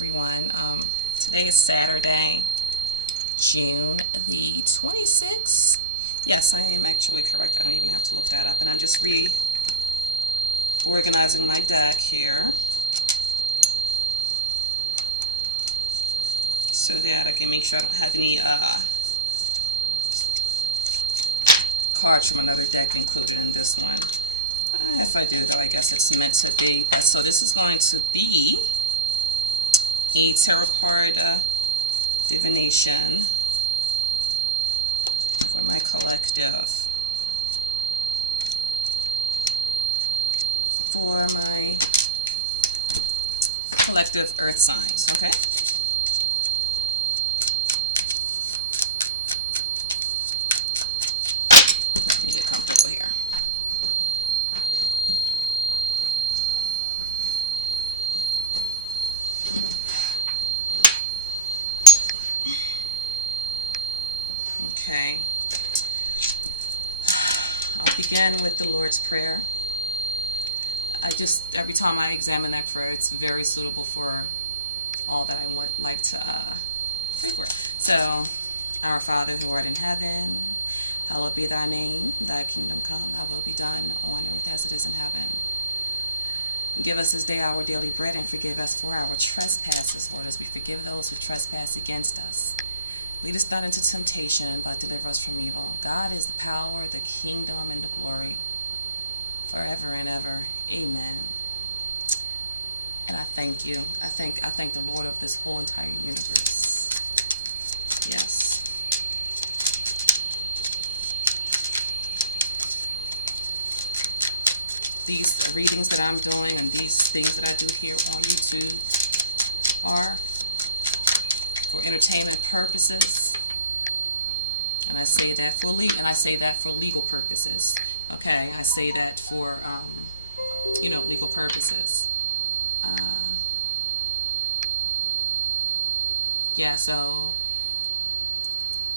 everyone. Today is Saturday, June the 26th. Yes, I am actually correct. I don't even have to look that up. And I'm just reorganizing my deck here so that I can make sure I don't have any cards from another deck included in this one. If I do, though, I guess it's meant to be. But so this is going to be a tarot card divination for my collective, earth signs, okay? Let me get comfortable here. Okay. I'll begin with the Lord's Prayer. Every time I examine that prayer, it's very suitable for all that I would like to pray for. So, Our Father who art in heaven, hallowed be thy name, thy kingdom come, thy will be done on earth as it is in heaven. Give us this day our daily bread, and forgive us for our trespasses, Lord, as we forgive those who trespass against us. Lead us not into temptation, but deliver us from evil. God is the power, the kingdom, and the glory, forever and ever. Amen. And I thank you. I thank the Lord of this whole entire universe. Yes. These readings that I'm doing and these things that I do here on YouTube are for entertainment purposes. And I say that for legal purposes. Okay, I say that for legal purposes. Yeah, so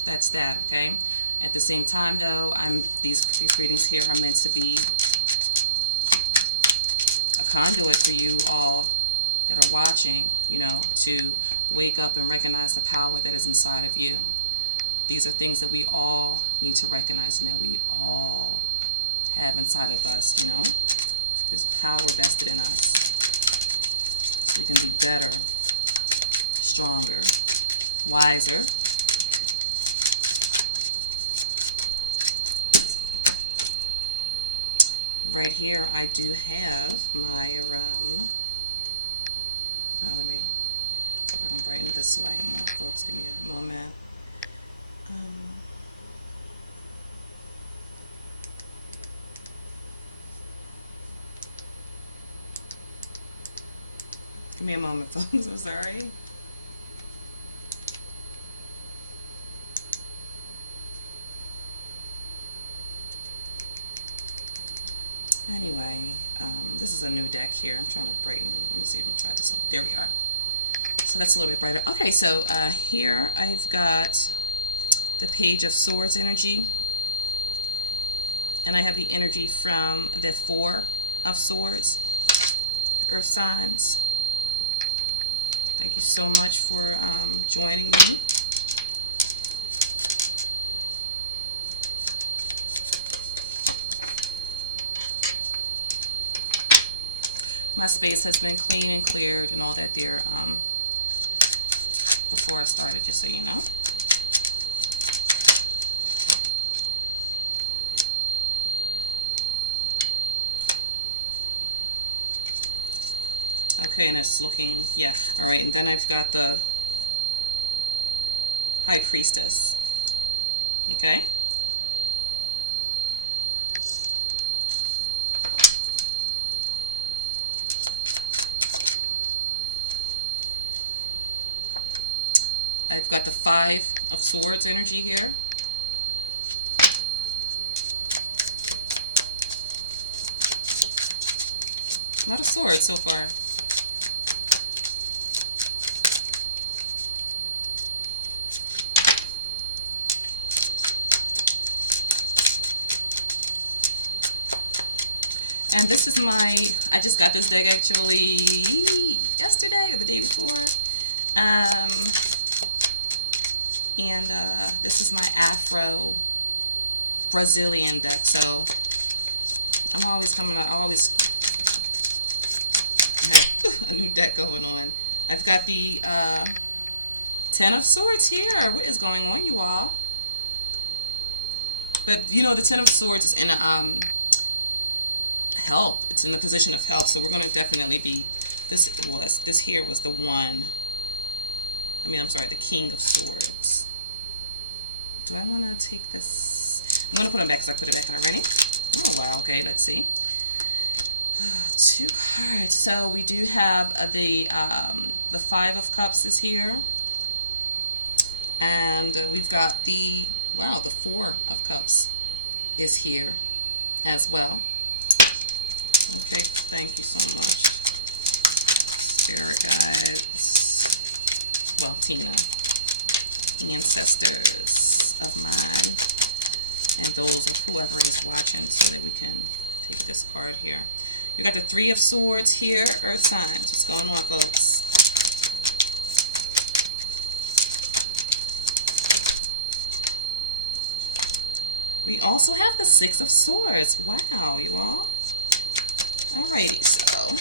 that's that. Okay. At the same time, though, these readings here are meant to be a conduit for you all that are watching. To wake up and recognize the power that is inside of you. These are things that we all need to recognize, and that we all have inside of us. There's power vested in us. So we can be better, stronger, wiser. Right here, I do have my let me bring this way, folks. Give me a moment. Give me a moment, folks. I'm sorry. Anyway, this is a new deck here. I'm trying to brighten it. Let me see if I try this one. There we are. So that's a little bit brighter. Okay, so here I've got the Page of Swords energy. And I have the energy from the Four of Swords, Earth signs. Thank you so much for joining me. My space has been clean and cleared and all that there before I started, just so you know. Okay, and it's looking, yeah. Alright, and then I've got the High Priestess. Okay? I've got the Five of Swords energy here. A lot of swords so far. And this is I just got this deck actually yesterday or the day before. Um, and this is my Afro Brazilian deck. So I'm always coming out. I always have a new deck going on. I've got the Ten of Swords here. What is going on, you all? But you know, the Ten of Swords is in a help. It's in the position of help. So we're going to definitely be. This here was the one. I'm sorry, the King of Swords. Do I want to take this? I'm going to put them back because I put it back in already. Oh, wow. Okay, let's see. Two cards. So we do have the Five of Cups is here. And we've got the Four of Cups is here as well. Okay, thank you so much. Spirit guides. Well, Tina. Ancestors of mine. And those of whoever is watching so that we can take this card here. We got the Three of Swords here. Earth signs. What's going on, folks? We also have the Six of Swords. Wow, you all. Alrighty, so.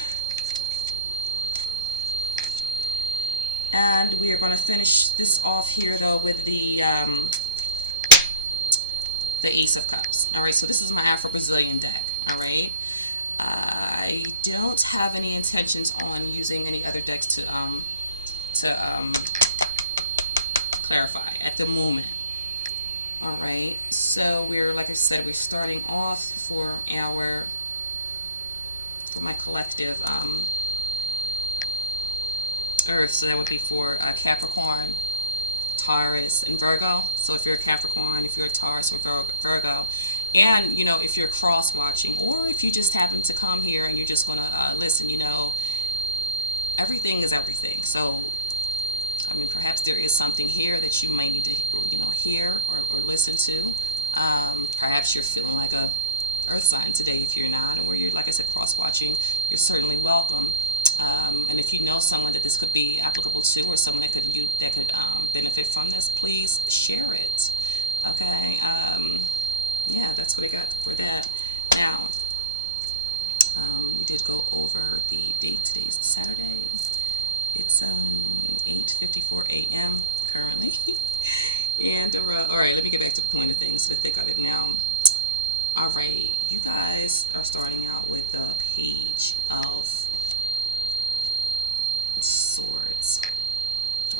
And we are going to finish this off here, though, with the Ace of Cups. Alright, so this is my Afro-Brazilian deck. Alright. I don't have any intentions on using any other decks to clarify at the moment. Alright, so like I said, we're starting off for my collective Earth, so that would be for Capricorn, Taurus, and Virgo. So if you're a Capricorn, if you're a Taurus or Virgo, and if you're cross watching, or if you just happen to come here and you're just gonna listen, everything is everything. So perhaps there is something here that you might need to hear or listen to. Perhaps you're feeling like a earth sign today. If you're not, or you're, like I said, cross watching, you're certainly welcome. And if you know someone that this could be applicable to, or someone that could benefit from this, please share it. Okay. Yeah, that's what I got for that. Now, we did go over the date. Today's Saturday. It's 8:54 a.m. currently. And all right, let me get back to the point of things, the thick of it now. All right, you guys are starting out with the Page of Swords.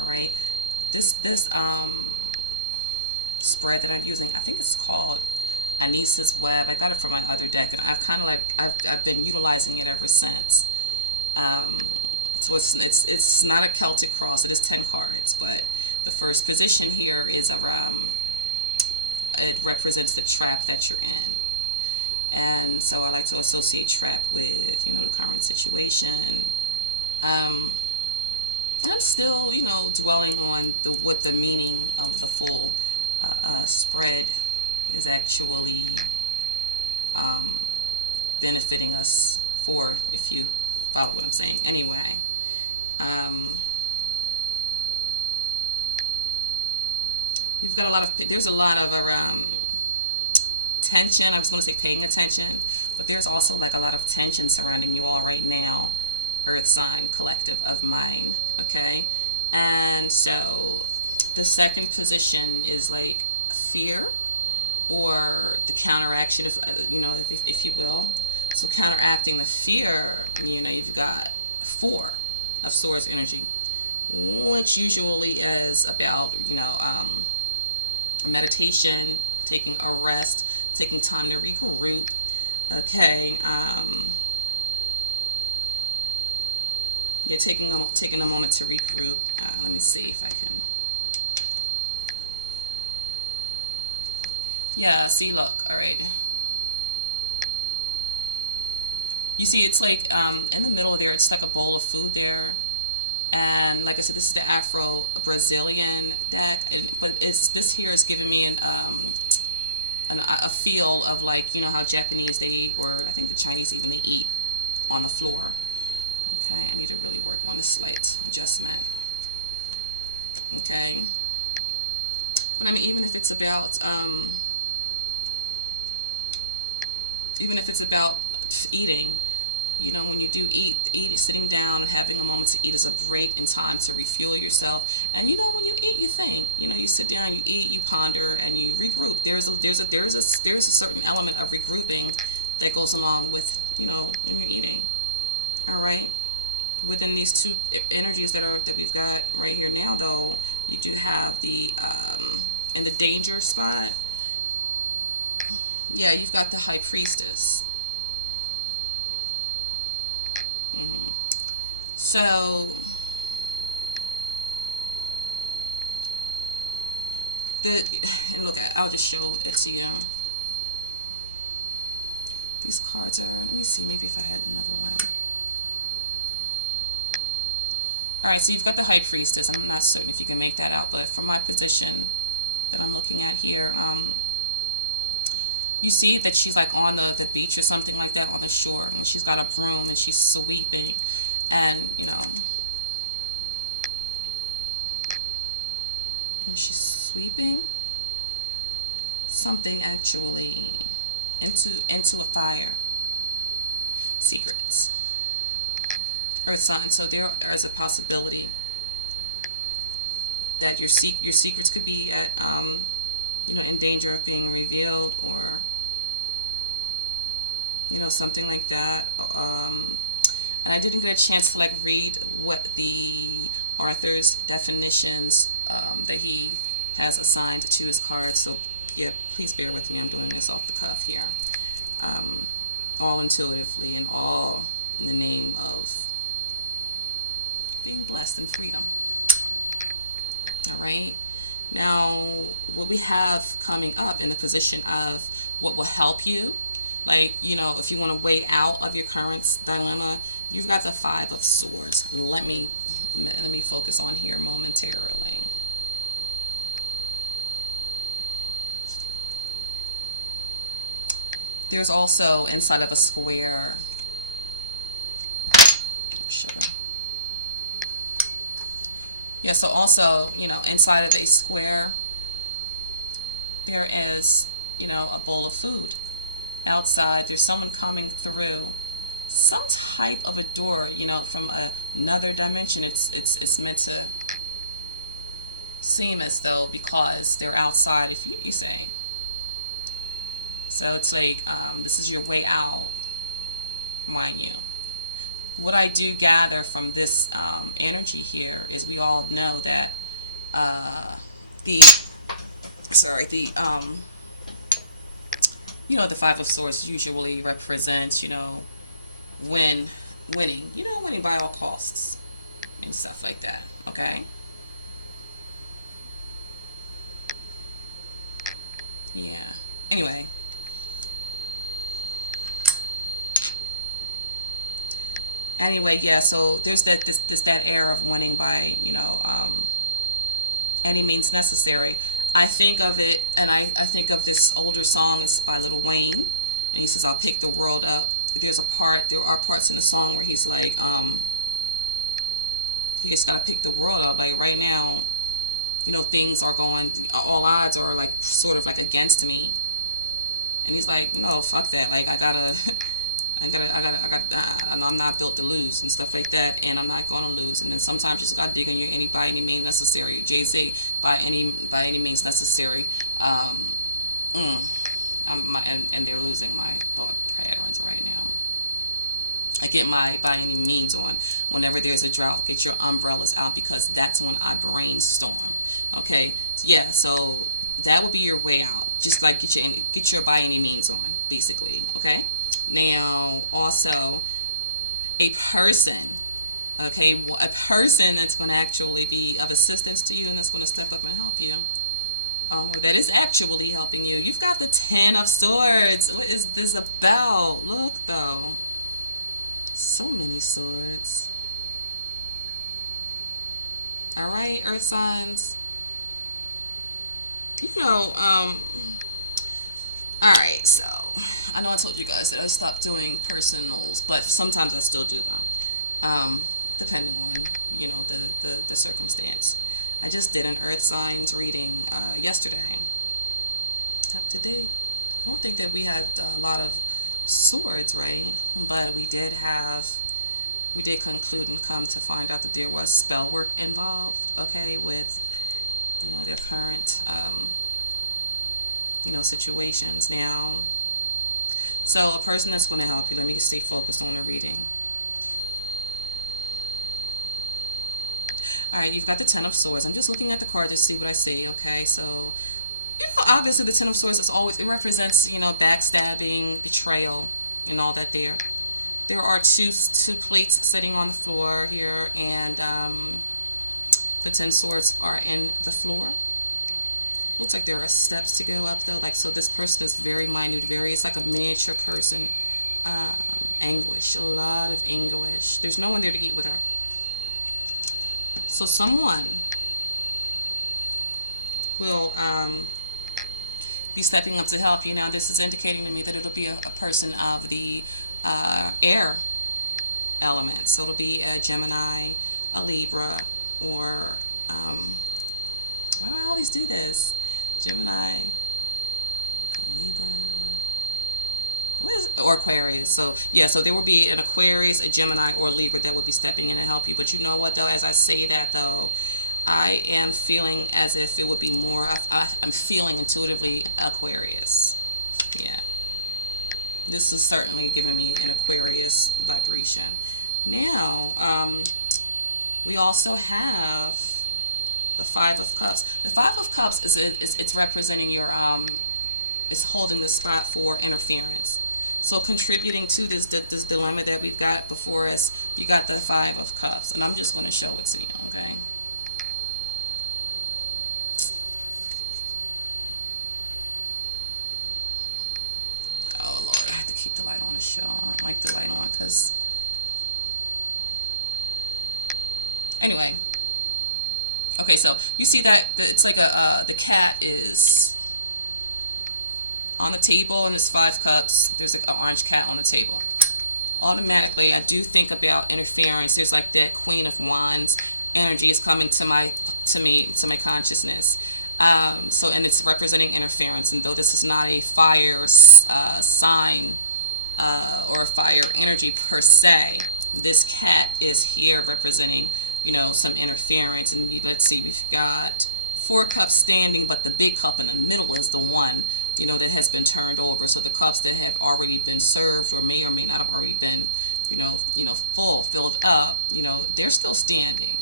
All right, this spread that I'm using, I think it's called Anissa's Web. I got it from my other deck, and I've been utilizing it ever since. So it's not a Celtic cross. It is 10 cards, but the first position here is it represents the trap that you're in, and so I like to associate trap with the current situation. I'm still dwelling on what the meaning of the full spread is actually benefiting us for, if you follow what I'm saying. Anyway, we've got there's a lot of tension. I was going to say paying attention, but there's also like a lot of tension surrounding you all right now, Earth sign collective of mine. Okay, and so the second position is like fear, or the counteraction, if you will. So counteracting the fear, you've got Four of Swords energy, which usually is about meditation, taking a rest, taking time to regroup. Okay, taking a moment to regroup. Let me see if I can. Yeah, see, look, all right. You see, it's like in the middle there, it's like a bowl of food there. And like I said, this is the Afro-Brazilian deck. But this here is giving me a feel of, like, how Japanese they eat, or I think the Chinese even, they eat on the floor. Okay, I need to really work on this slight adjustment. But I mean, even if it's about eating, you know, when you do eat, sitting down and having a moment to eat is a break in time to refuel yourself. And you know, when you eat, you think. You know, you sit down, you eat, you ponder, and you regroup. There's a certain element of regrouping that goes along with, you know, when you're eating. All right. Within these two energies that we've got right here now, though, you do have the in the danger spot. Yeah, you've got the high priestess. Hmm. So the and look, I'll just show it to you. These cards are. Let me see. Maybe if I had another one. All right. So you've got the high priestess. I'm not certain if you can make that out, but from my position that I'm looking at here, you see that she's like on the beach or something like that on the shore, and she's got a broom and she's sweeping, and you know, and she's sweeping something actually into a fire. Secrets. Earth sign. So there is a possibility that your secrets could be at you know, in danger of being revealed, or you know, something like that. And I didn't get a chance to like read what the Arthur's definitions that he has assigned to his cards. So yeah, please bear with me. I'm doing this off the cuff here, um, all intuitively and all in the name of being blessed in freedom. All right. Now, what we have coming up in the position of what will help you, like, you know, if you want to way out of your current dilemma, you've got the Five of Swords. Let me focus on here momentarily. There's also inside of a square. Sure. Yeah. So also, you know, inside of a square, there is, you know, a bowl of food. Outside, there's someone coming through some type of a door, you know, from another dimension. It's meant to seem as though because they're outside, if you say. So it's like this is your way out, mind you. What I do gather from this energy here is we all know that the the you know, the Five of Swords usually represents, you know, win winning, you know, winning by all costs and stuff like that. Okay. Yeah. Anyway, yeah. So there's that air of winning by, you know, any means necessary. I think of it, and I think of this older song. It's by Lil Wayne, and he says, "I'll pick the world up." There are parts in the song where he's like, he just gotta pick the world up. Like right now, you know, things are going, all odds are like sort of like against me, and he's like, no, fuck that. Like I'm not built to lose and stuff like that, and I'm not going to lose. And then sometimes you just got to dig in by any means necessary. Jay Z, by any means necessary. Um, mm, and they're losing my thought patterns right now. I get my by any means on whenever there's a drought. Get your umbrellas out because that's when I brainstorm. Okay, yeah. So that would be your way out. Just like get your by any means on, basically. Okay. Now, also, a person, okay, a person that's going to actually be of assistance to you and that's going to step up and help you, or that is actually helping you. You've got the Ten of Swords. What is this about? Look, though. So many swords. All right, Earth signs. You know, all right, so I know I told you guys that I stopped doing personals, but sometimes I still do them, depending on, you know, the circumstance. I just did an earth signs reading yesterday. Did they? I don't think that we had a lot of swords, right? But we did conclude and come to find out that there was spell work involved, okay, with, their current, situations. Now, so a person that's going to help you, let me stay focused on the reading. All right, you've got the Ten of Swords. I'm just looking at the card to see what I see, okay? So, obviously the Ten of Swords is always, it represents, backstabbing, betrayal, and all that there. There are two plates sitting on the floor here, and the Ten Swords are in the floor. Looks like there are steps to go up though. Like, so this person is very minute, it's like a miniature person. Um, Anguish, a lot of anguish. There's no one there to eat with her. So someone will be stepping up to help you. Now, this is indicating to me that it'll be a person of the air element. So it'll be a Gemini, a Libra, or why do I always do this? Gemini, Libra, or Aquarius. So yeah, so there will be an Aquarius, a Gemini, or a Libra that will be stepping in to help you. But you know what though? As I say that though, I am feeling as if it would be more of, I'm feeling intuitively Aquarius. Yeah. This is certainly giving me an Aquarius vibration. Now, we also have the Five of Cups. The Five of Cups is it's representing your is holding the spot for interference. So contributing to this dilemma that we've got before us, you got the Five of Cups, and I'm just going to show it to you, okay? Oh Lord, I have to keep the light on the show. I don't like the light on because anyway. Okay, so you see that it's like the cat is on the table and there's 5 cups. There's like an orange cat on the table. Automatically, I do think about interference. There's like that Queen of Wands energy is coming to my consciousness. So, and it's representing interference. And though this is not a fire sign or fire energy per se, this cat is here representing, some interference. And let's see, we've got 4 cups standing, but the big cup in the middle is the one, that has been turned over. So the cups that have already been served or may not have already been, filled up, they're still standing.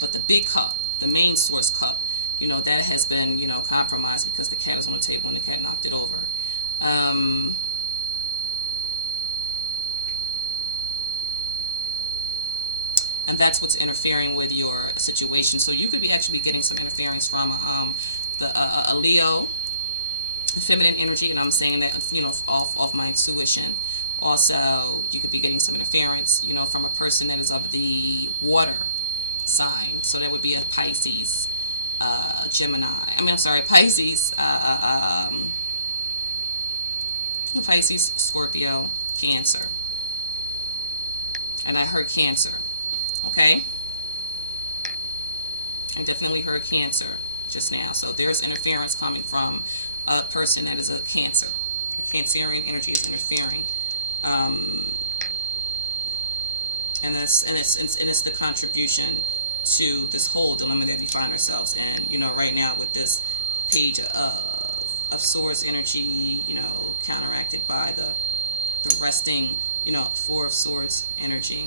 But the big cup, the main source cup, that has been, compromised because the cat is on the table and the cat knocked it over. Um, and that's what's interfering with your situation. So you could be actually getting some interference from a Leo, feminine energy, and I'm saying that off my intuition. Also, you could be getting some interference, from a person that is of the water sign. So that would be a Pisces, Gemini. I'm sorry, Pisces, Pisces, Scorpio, Cancer, and I heard Cancer. Okay, I definitely heard Cancer just now. So there's interference coming from a person that is a Cancer. Cancerian energy is interfering, um, and it's the contribution to this whole dilemma that we find ourselves in. Right now with this page of Swords energy, counteracted by the resting, Four of Swords energy.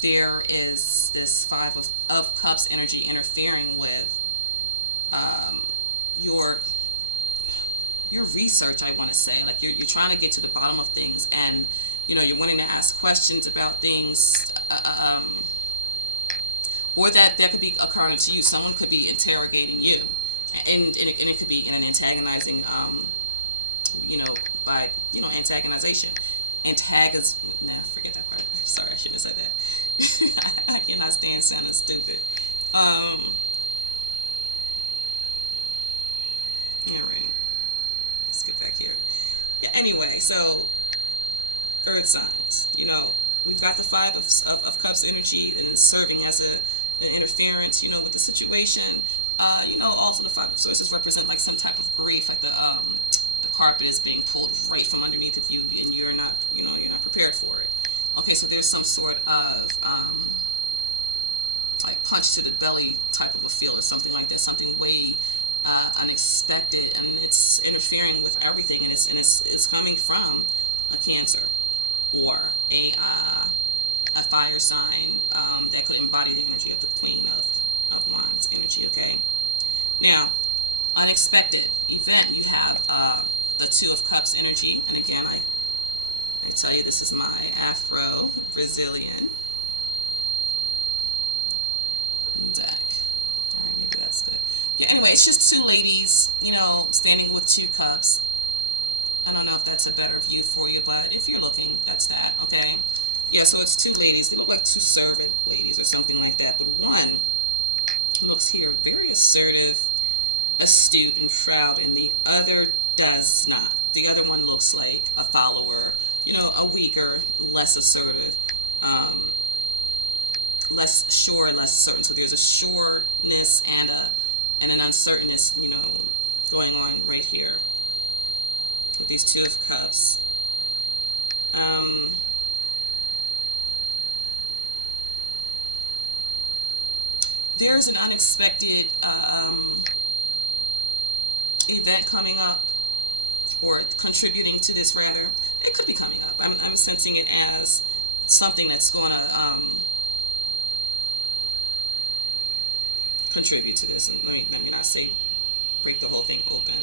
There is this Five of Cups energy interfering with um, your your research. I want to say, like, you're trying to get to the bottom of things, and you're wanting to ask questions about things, or that could be occurring to you. Someone could be interrogating you, and it could be in an antagonizing, you know, by antagonization. Antagonist. Nah, forget that part. Sorry, I shouldn't have said that. I cannot stand sounding stupid. Um, all right, let's get back here. Yeah. Anyway, so earth signs. We've got the Five of Cups energy, and it's serving as the interference, with the situation. Also the Five of Swords represent like some type of grief, like the carpet is being pulled right from underneath of you, and you're not, you're not prepared for it. Okay, so there's some sort of like punch to the belly type of a feel or something like that, something way unexpected, and it's interfering with everything, and it's coming from a Cancer or a fire sign that could embody the energy of the Queen of Wands energy. Okay, now unexpected event, you have the Two of Cups energy, and again I tell you, this is my Afro Brazilian deck. All right, maybe that's good. Yeah, anyway, it's just two ladies, standing with two cups. I don't know if that's a better view for you, but if you're looking, that's that, okay? Yeah, so it's two ladies. They look like two servant ladies or something like that, but one looks here very assertive, astute, and proud, and the other does not. The other one looks like a follower, a weaker, less assertive, less sure, less certain. So there's a sureness and an uncertainness, going on right here with these Two of Cups. Um, there's an unexpected event coming up, or contributing to this rather. It could be coming up. I'm sensing it as something that's going to contribute to this. And let me not say break the whole thing open.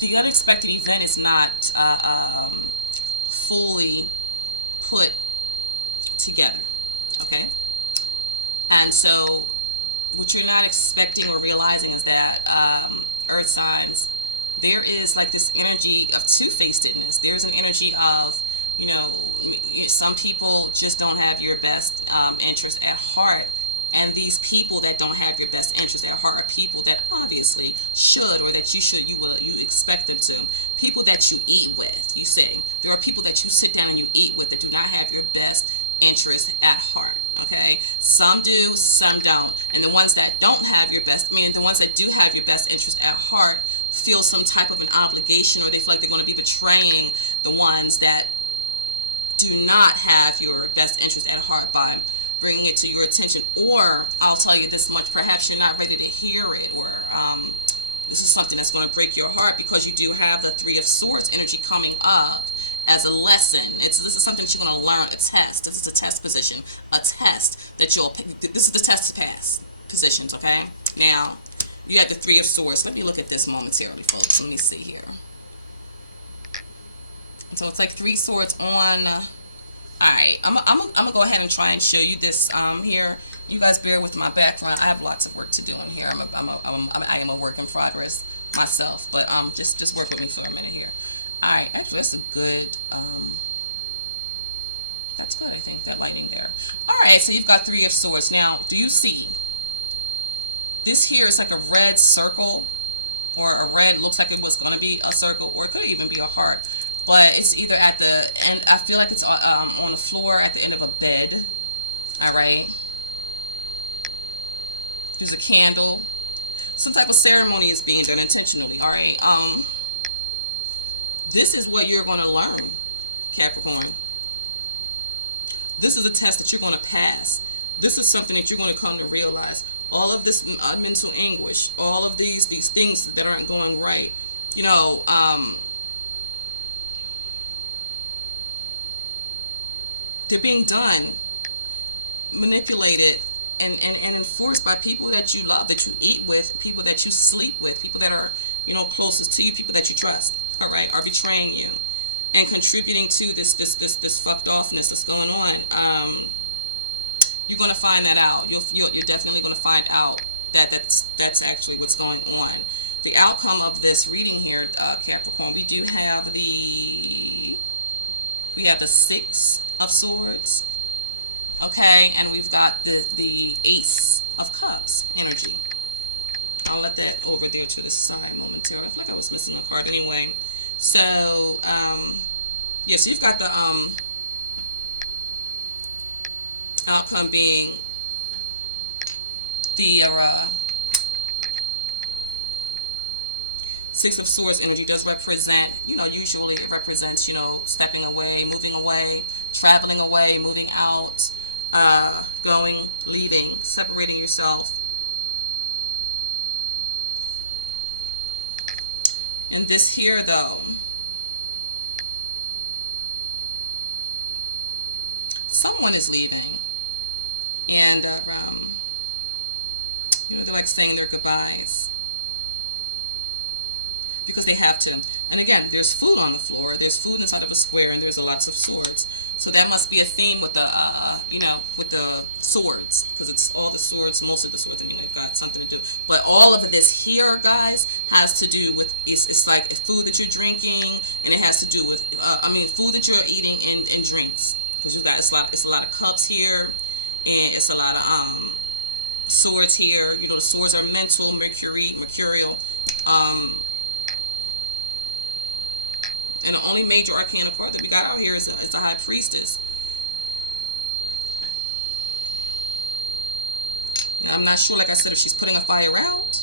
The unexpected event is not fully put together, okay? And so what you're not expecting or realizing is that earth signs, there is like this energy of two-facedness. There's an energy of, some people just don't have your best interest at heart, and these people that don't have your best interest at heart are people that obviously should, or that you expect them to. People that you eat with, you say. There are people that you sit down and you eat with that do not have your best interest at heart. Okay, some do, some don't, and the ones that don't have your best, the ones that do have your best interest at heart feel some type of an obligation, or they feel like they're going to be betraying the ones that do not have your best interest at heart by bringing it to your attention. Or I'll tell you this much: perhaps you're not ready to hear it, or this is something that's going to break your heart, because you do have the Three of Swords energy coming up as a lesson. This is something that you're going to learn, a test. This is a test position, a test that this is the test to pass positions, okay? Now, you have the Three of Swords. Let me look at this momentarily, folks. Let me see here. So it's like three swords on. Alright, I'm going to go ahead and try and show you this here. You guys bear with my background. I have lots of work to do in here. I am a work in progress myself, but just work with me for a minute here. Alright, actually that's a good, that's good, I think, that lighting there. Alright, so you've got Three of Swords. Now, do you see? This here is like a red circle, or a red, looks like it was going to be a circle, or it could even be a heart. But it's either at the end, I feel like it's on the floor at the end of a bed. Alright. There's a candle. Some type of ceremony is being done intentionally. Alright. This is what you're going to learn, Capricorn. This is a test that you're going to pass. This is something that you're going to come to realize. All of this mental anguish, all of these things that aren't going right, they're being done, manipulated, and enforced by people that you love, that you eat with, people that you sleep with, people that are, closest to you, people that you trust, all right, are betraying you and contributing to this fucked offness that's going on. You're going to find that out. You're definitely going to find out that that's actually what's going on. The outcome of this reading here, Capricorn, we have the Six of Swords, okay, and we've got the Ace of Cups energy. I'll let that over there to the side momentarily. I feel like I was missing a card anyway. So, yeah, so you've got the outcome being the Six of Swords energy does represent, usually it represents, stepping away, moving away, traveling away, moving out, going, leaving, separating yourself. And this here, though, someone is leaving, and they're like saying their goodbyes because they have to. And again, there's food on the floor, there's food inside of a square, and there's lots of swords. So that must be a theme with the, with the swords, because it's all the swords, most of the swords. I mean, they've got something to do. But all of this here, guys, has to do with, it's like food that you're drinking, and it has to do with, food that you're eating and drinks. Because you got, it's a lot of cups here, and it's a lot of swords here. The swords are mental, mercurial. Um, And the only major arcana card that we got out here is the High Priestess. Now, I'm not sure, like I said, if she's putting a fire out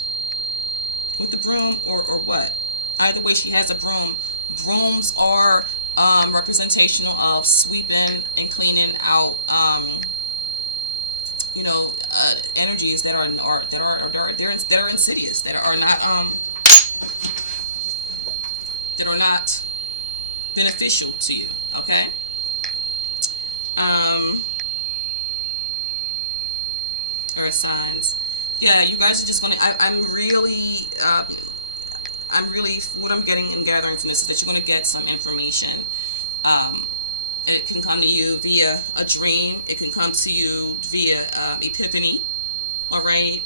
with the broom or what. Either way, she has a broom. Brooms are representational of sweeping and cleaning out, energies that are insidious, that are not beneficial to you. Okay. Um, Earth signs. Yeah, you guys are just gonna. I'm really. What I'm getting and gathering from this is that you're gonna get some information. Um, it can come to you via a dream. It can come to you via epiphany. All right.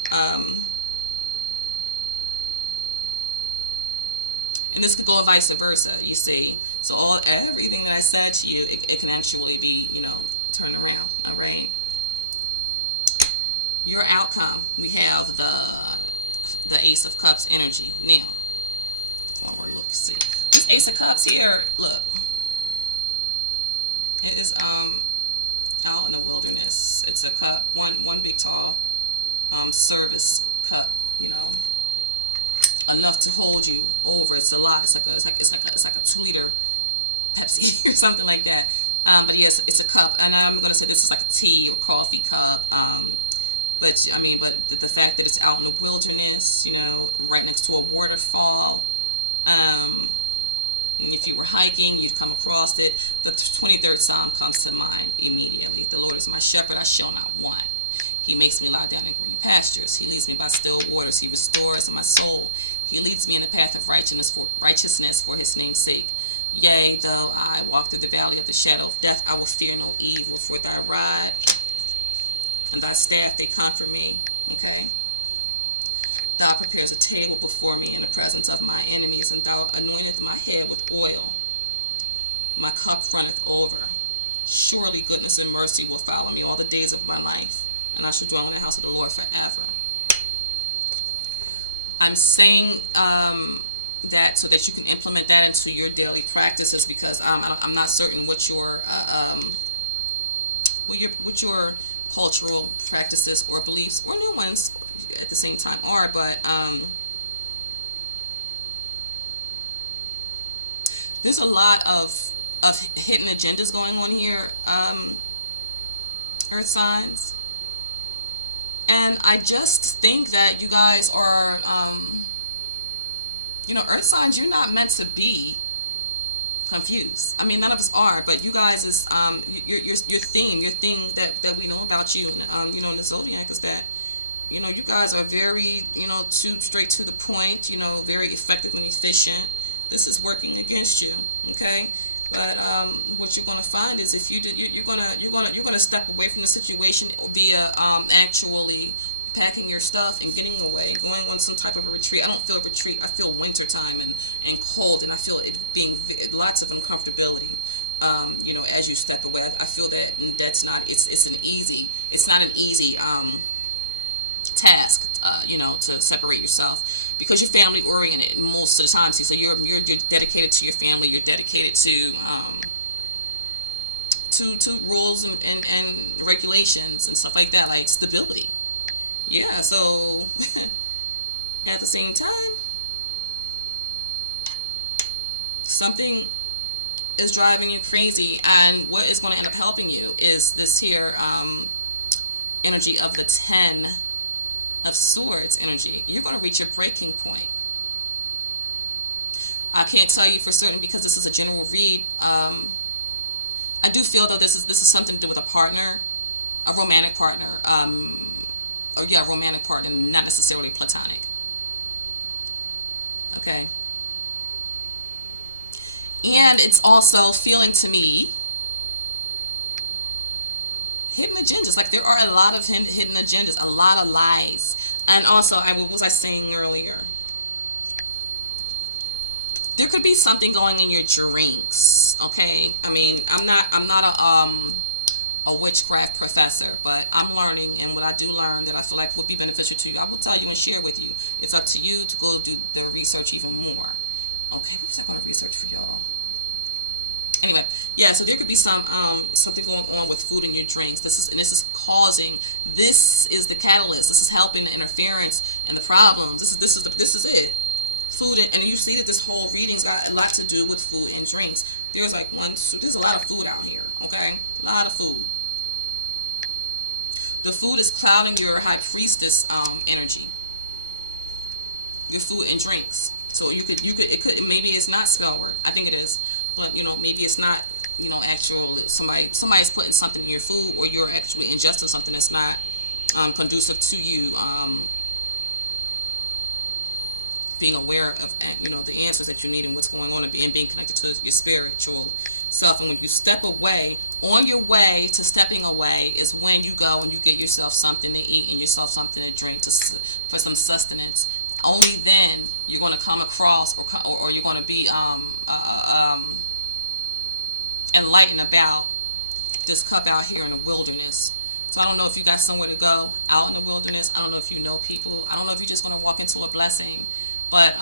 And this could go vice versa. You see. So everything that I said to you, it can actually be, turned around. All right. Your outcome. We have the Ace of Cups energy. Now, while we're looking, see this Ace of Cups here. Look, it is out in the wilderness. It's a cup, one big tall service cup. Enough to hold you over. It's a lot. It's like a 2 liter Pepsi or something like that. But yes, it's a cup, and I'm going to say this is like a tea or coffee cup. But the fact that it's out in the wilderness, right next to a waterfall. And if you were hiking, you'd come across it. The 23rd Psalm comes to mind immediately. The Lord is my shepherd; I shall not want. He makes me lie down in green pastures. He leads me by still waters. He restores my soul. He leads me in the path of righteousness for his name's sake. Yea, though I walk through the valley of the shadow of death, I will fear no evil, for thy rod and thy staff, they comfort me. Okay? Thou prepares a table before me in the presence of my enemies, and thou anointest my head with oil. My cup runneth over. Surely goodness and mercy will follow me all the days of my life, and I shall dwell in the house of the Lord forever. I'm saying that so that you can implement that into your daily practices, because I'm not certain what your cultural practices or beliefs or new ones at the same time are, but there's a lot of hidden agendas going on here, Earth signs. And I just think that you guys are, Earth signs, you're not meant to be confused. I mean, none of us are, but you guys is, your thing that we know about you, and, in the zodiac is that, you guys are very, too straight to the point, very effective and efficient. This is working against you, okay? But what you're gonna find is if you did, you're gonna step away from the situation via actually packing your stuff and getting away, going on some type of a retreat. I don't feel a retreat. I feel wintertime and cold, and I feel it being lots of uncomfortability. As you step away, I feel that's not. It's not an easy task, to separate yourself, because you're family oriented most of the time. See, so you're dedicated to your family. You're dedicated to to rules and regulations and stuff like that, like stability. Yeah, so at the same time, something is driving you crazy, and what is going to end up helping you is this here energy of the 10 of swords energy. You're going to reach your breaking point. I can't tell you for certain because this is a general read. I do feel though this is something to do with a partner, a romantic partner, or yeah, a romantic partner, not necessarily platonic. Okay, and it's also feeling to me hidden agendas. Like there are a lot of hidden agendas, a lot of lies, and also what was I saying earlier? There could be something going in your drinks. Okay, I mean I'm not a witchcraft professor, but I'm learning, and what I do learn that I feel like would be beneficial to you, I will tell you and share with you. It's up to you to go do the research even more. Okay, what was I going to research for y'all? Anyway, yeah. So there could be something going on with food in your drinks. This is causing. This is the catalyst. This is helping the interference and the problems. This is it. Food and you see that this whole reading's got a lot to do with food and drinks. There's like there's a lot of food out here. Okay, a lot of food. The food is clouding your high priestess energy. Your food and drinks. So you could it could maybe it's not spell work. I think it is, but maybe it's not actual somebody's putting something in your food, or you're actually ingesting something that's not conducive to you being aware of the answers that you need and what's going on, and being connected to your spiritual self. And when you step away, on your way to stepping away is when you go and you get yourself something to eat and yourself something to drink for some sustenance. Only then you're going to come across, or you're going to be enlightened about this cup out here in the wilderness. So I don't know if you got somewhere to go out in the wilderness. I don't know if you know people. I don't know if you're just going to walk into a blessing. But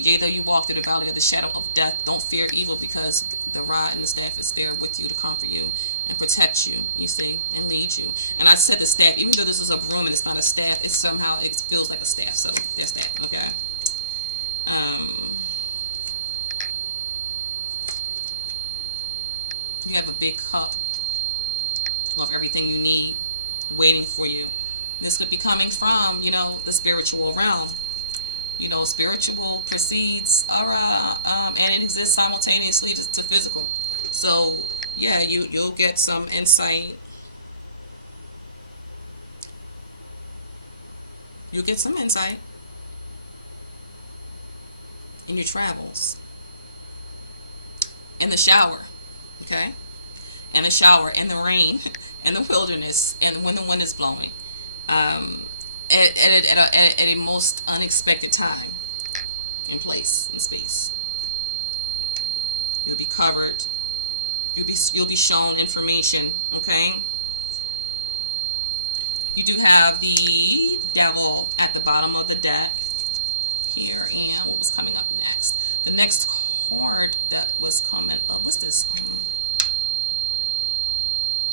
yea, though you walk through the valley of the shadow of death, don't fear evil, because the rod and the staff is there with you to comfort you and protect you, you see, and lead you. And I said the staff, even though this is a broom and it's not a staff, it feels like a staff. So there's that, okay? Um, you have a big cup of everything you need waiting for you. This could be coming from, the spiritual realm. Spiritual precedes and it exists simultaneously to physical. So yeah, you'll get some insight. You'll get some insight in your travels, in the shower, okay, in the shower, in the rain, in the wilderness, and when the wind is blowing. Um, at a most unexpected time and place and space. You'll be covered. You'll be shown information. Okay. You do have the devil at the bottom of the deck here, and what was coming up next? The next card that was coming up. What's this?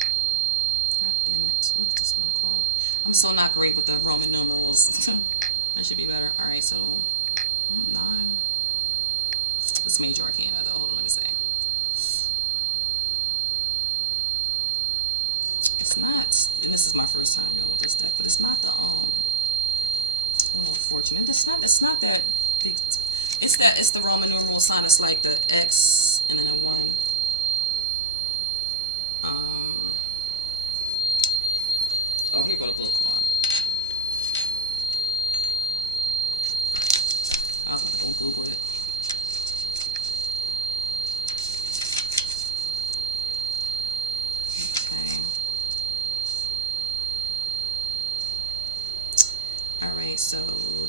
God damn it! What's this one called? I'm so not great with the Roman numerals. I should be better. All right, so 9. It's major arcana though. Hold on, let me say. It's not. And this is my first time with this deck, but it's not the fortunate. It's not. It's not that big. It's the Roman numeral sign. It's like the X and then a 1. Oh, here go the book. Hold on. I'll go Google it. Okay. Alright, so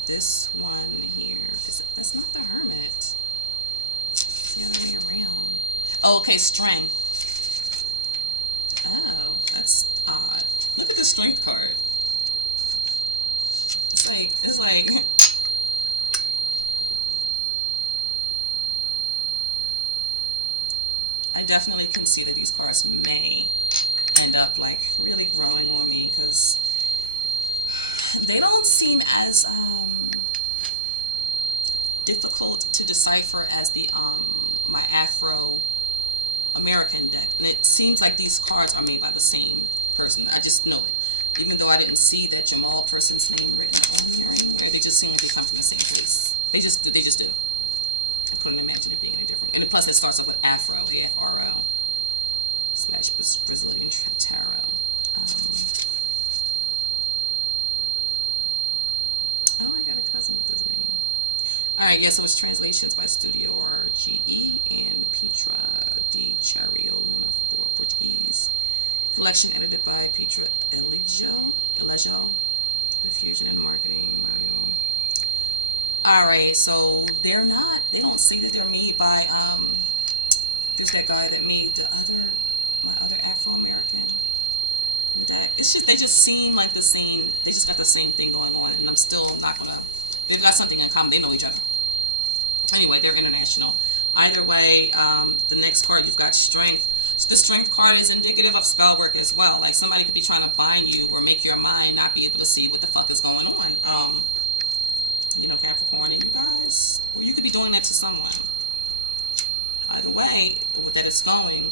this one here, that's not the Hermit. It's the other way around. Oh, okay, Strength. Oh, that's odd. Look at the Strength card. It's like I definitely can see that these cards may end up like really growing on me because they don't seem as difficult to decipher as the my Afro American deck, and it seems like these cards are made by the same person. I just know it, even though I didn't see that Jamal person's name written on here anywhere. They just seem like they come from the same place. They just do. I couldn't imagine it being any different. And plus, it starts off with Afro, AFRO slash Brazilian tarot. Oh, I got a cousin with this name. Alright, yeah, so it's translations by Studio RGE and Petra Di Chario Luna for Portuguese. Collection edited by Petra Elejo. Diffusion and Marketing, Mario. Alright, so they don't say that they're made by, there's that guy that made my other Afro-American. That, it's just, they just seem like the same, they just got the same thing going on, and I'm still not gonna, they've got something in common, they know each other. Anyway, they're international. Either way, the next card you've got Strength. So the Strength card is indicative of spell work as well. Like somebody could be trying to bind you or make your mind not be able to see what the fuck is going on. Capricorn and you guys, or you could be doing that to someone. Either way, that it's going,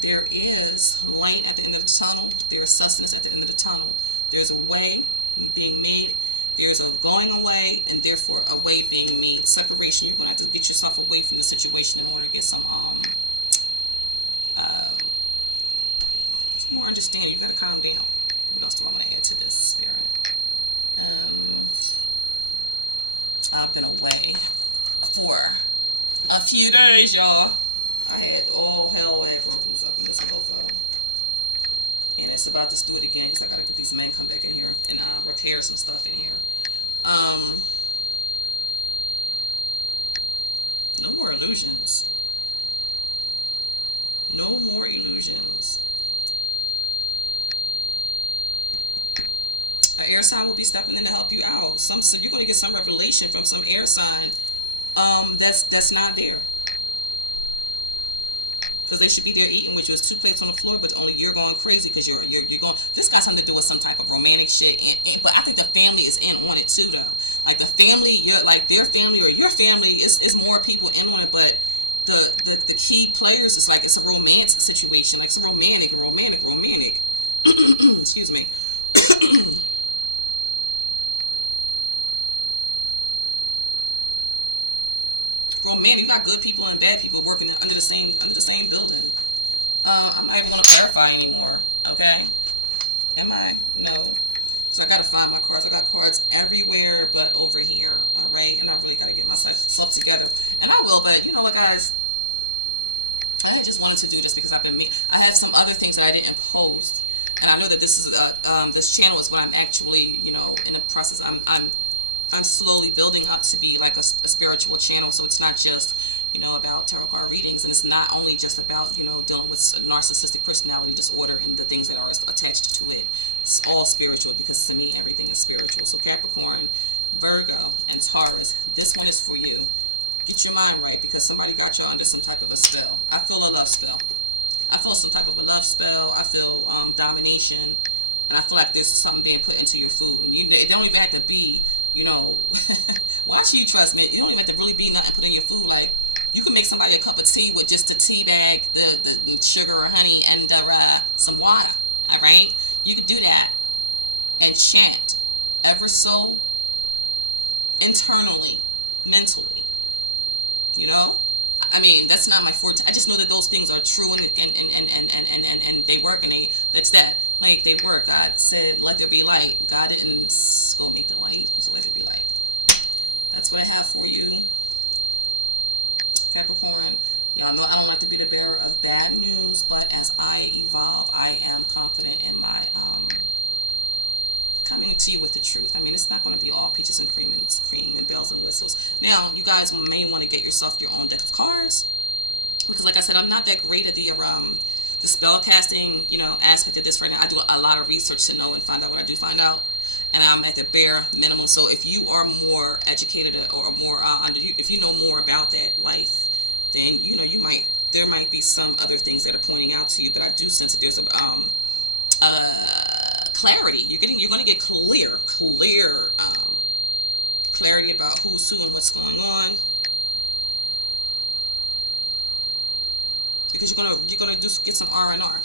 there is light at the end of the tunnel. There is sustenance at the end of the tunnel. There's a way being made. There's a going away, and therefore a way being made. Separation. You're going to have to get yourself away from the situation in order to get some more understanding. You got to calm down. What else do I want to add to this, Spirit? I've been away for a few days, y'all. I had all hell had broken loose up in this mofo. And it's about to do it again because I got to get these men come back in here and repair some stuff in here. No more illusions. No more illusions. An air sign will be stepping in to help you out. So you're going to get some revelation from some air sign that's not there. Because they should be there eating with you. It's two plates on the floor, but only you're going crazy because you're going. This got something to do with some type of romantic shit. But I think the family is in on it too, though. Like the family, their family or your family is more people in on it. But the key players is like it's a romance situation. Like it's a romantic. Excuse me. Romantic. You got good people and bad people working under the same building. I'm not even going to clarify anymore. Okay? Am I? No. So I got to find my cards. I got cards everywhere but over here. All right? And I really got to get myself together. And I will, but you know what, guys? I just wanted to do this because I have some other things that I didn't post. And I know that this is this channel is what I'm actually, in the process. I'm slowly building up to be like a spiritual channel, so it's not just about tarot card readings, and it's not only just about dealing with narcissistic personality disorder and the things that are attached to it. It's all spiritual because to me everything is spiritual. So Capricorn, Virgo, and Taurus, this one is for you. Get your mind right because somebody got y'all under some type of a spell. I feel a love spell. I feel some type of a love spell. I feel domination, and I feel like there's something being put into your food, and it don't even have to be. Watch you trust me. You don't even have to really be nothing put in your food. Like, you can make somebody a cup of tea with just a tea bag, the sugar or honey, and some water. All right? You could do that and chant ever so internally, mentally. I mean, that's not my forte. I just know that those things are true and they work and that's that. Like, they work. God said, let there be light. God didn't go make the light, so let it be light. That's what I have for you, Capricorn. Y'all know I don't like to be the bearer of bad news, but as I evolve, I am confident in my coming to you with the truth. I mean, it's not going to be all peaches and cream and bells and whistles. Now, you guys may want to get yourself your own deck of cards because, like I said, I'm not that great at the spell casting, aspect of this right now. I do a lot of research to know and find out what I do find out, and I'm at the bare minimum. So if you are more educated or more if you know more about that life, then you might there might be some other things that are pointing out to you, but I do sense that there's clarity. You're going to get clarity about who's who and what's going on, because you're gonna just get some R&R.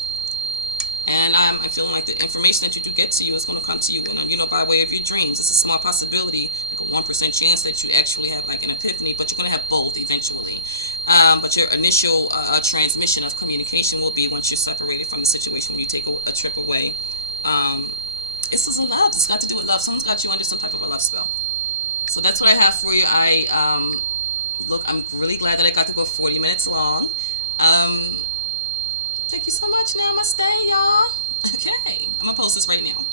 And I'm feeling like the information that you do get to you is going to come to you, by way of your dreams. It's a small possibility, like a 1% chance that you actually have like an epiphany, but you're going to have both eventually. But your initial transmission of communication will be once you're separated from the situation, when you take a trip away. Um, this is a love. It's got to do with love. Someone's got you under some type of a love spell. So that's what I have for you. I'm really glad that I got to go 40 minutes long. Um, Thank you so much. Namaste, y'all. Okay, I'm gonna post this right now.